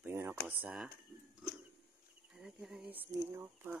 Pingon ako sa guys, Nino pa.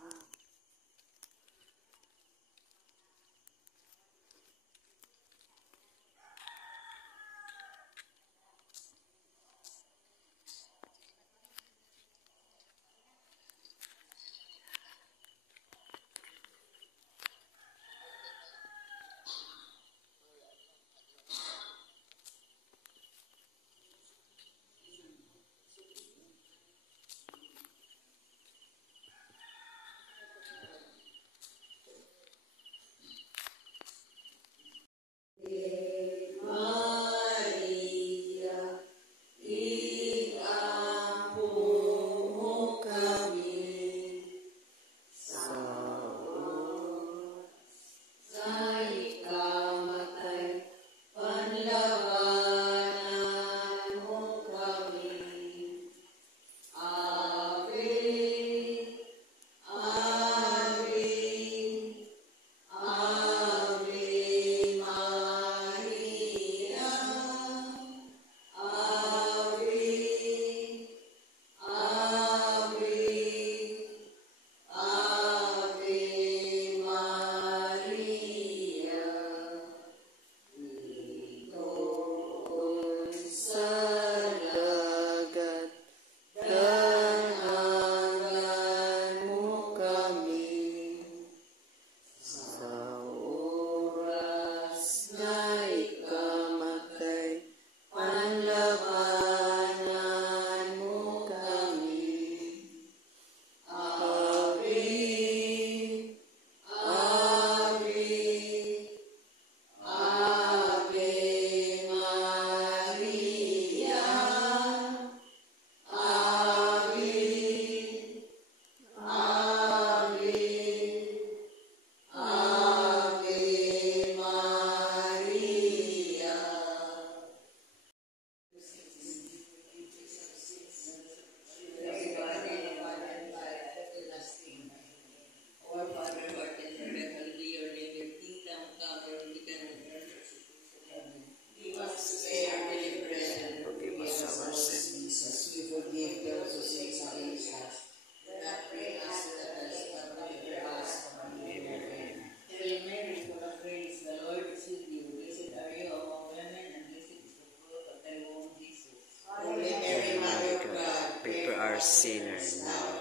Sinner now.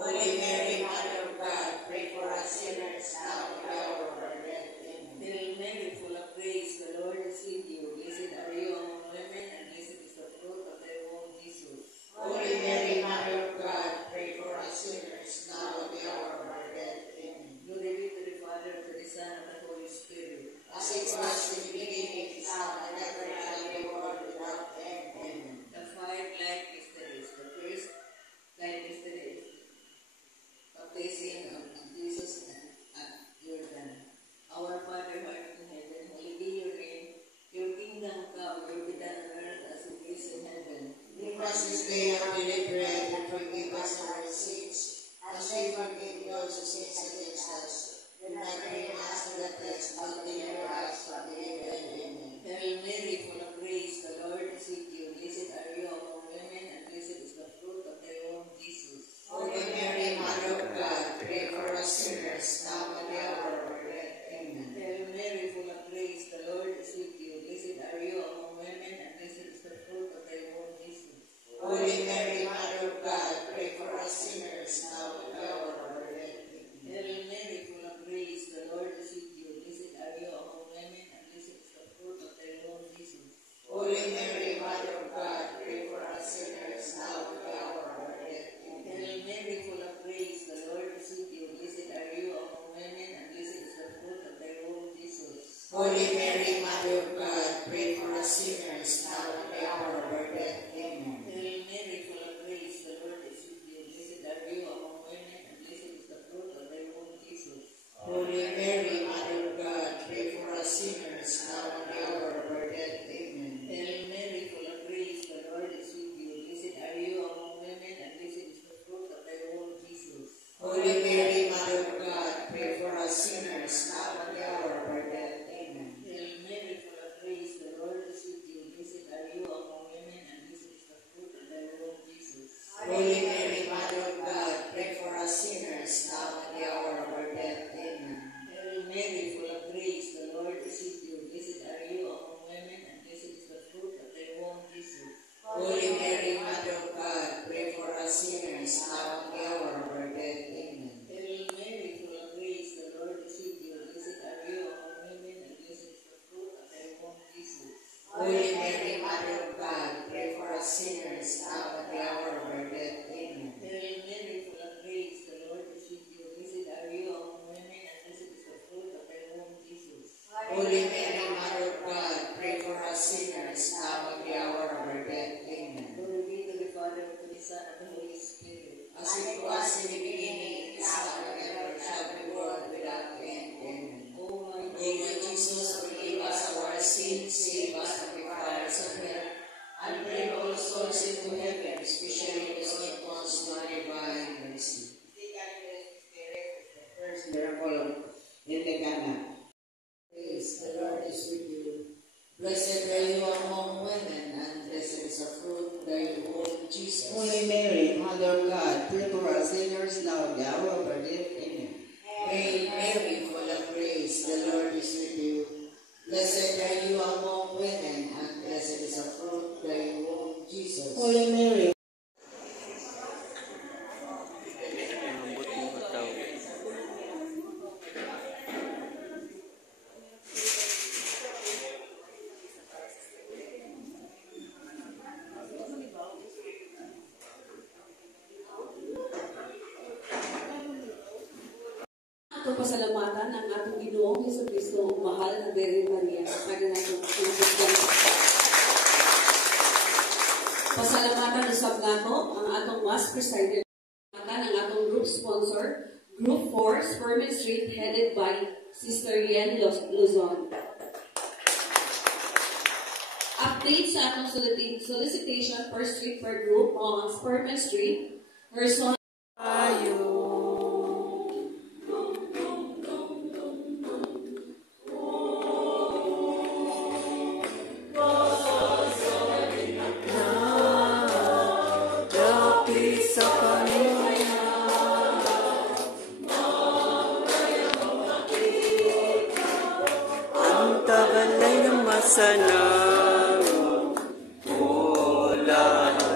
Holy Mary, Mother of God, pray for us sinners now and at the hour of our death. Amen. Hail Mary, full of grace, the Lord is with you. Blessed are you among women, and blessed is the fruit of thy womb, Jesus. Holy Mary, Mother of God, pray for us sinners now and at the hour of our death. Amen. Glory be to the Father, to the Son, and to the Holy Spirit. As it was in the beginning, is now, and ever shall be, world without end. Amen. The five light mysteries. The first light mystery is baptizing of Jesus at Jordan. Our Father, who art in heaven, hallowed be your name. Your kingdom come, your will be done on earth as it is in heaven. Give us this day our daily bread, and forgive us our sins, as we forgive those who sin against us. Do not bring us to the test, but deliver us from the evil. Amen. Hail Mary, full of grace, the Lord is with you. Blessed are you among women, and blessed is the fruit of thy womb, Jesus. Holy Mary, Mother of God, pray for us sinners, now and at the hour of our death. Amen. Hail Mary, full of grace, the Lord is with you. Blessed are you among women, and blessed is the fruit of thy womb, Jesus. Holy Mary, Mother of God, pray for us sinners, now and at the hour of our death. Amen. Hail Mary, full of grace, the Lord is with you. Blessed are you among women, and blessed is the fruit of thy womb, Jesus. Holy Mary, Mother of God, pray for us sinners, now and at the hour of our death. Amen. Hail Mary, full of grace, the Lord is with you. Blessed are you among women, and blessed is the fruit of thy womb, Jesus. Holy Mary, Mother of God, pray for us sinners, now and at the hour of our death. Amen. Hail Mary, full of grace, the Lord is with you. Blessed are you among women, and blessed is the fruit of thy womb, Jesus. Holy Mary, Mother of God, pray for us sinners, now and at the hour of our death. Amen. Hail Mary, full of grace, the Lord is with you. Blessed are you among women, and blessed is the fruit of thy womb, Jesus. Holy Mary, Mother of God, pray for us sinners, now and at the hour atong pasalamatan ang atong Ginoong Jesucristo, mahal na Birhen Maria, kaya natong pinakityan. Pasalamatan usab nato ang atong Mass Presider, ang atong group sponsor, Group 4, Sperman Street, headed by Sister Yen Luzon. Update sa atong solicitation per street per group on Sperman Street, Person tagalay ng masana, ulahan,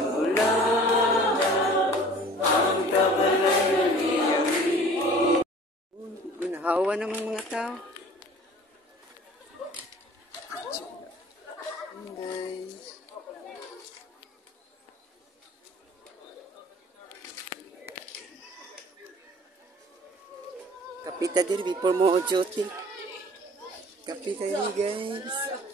ang tagalay ng iyong unahawa naman mga tao. Guys, kapita din before mo duty. Kapita din guys.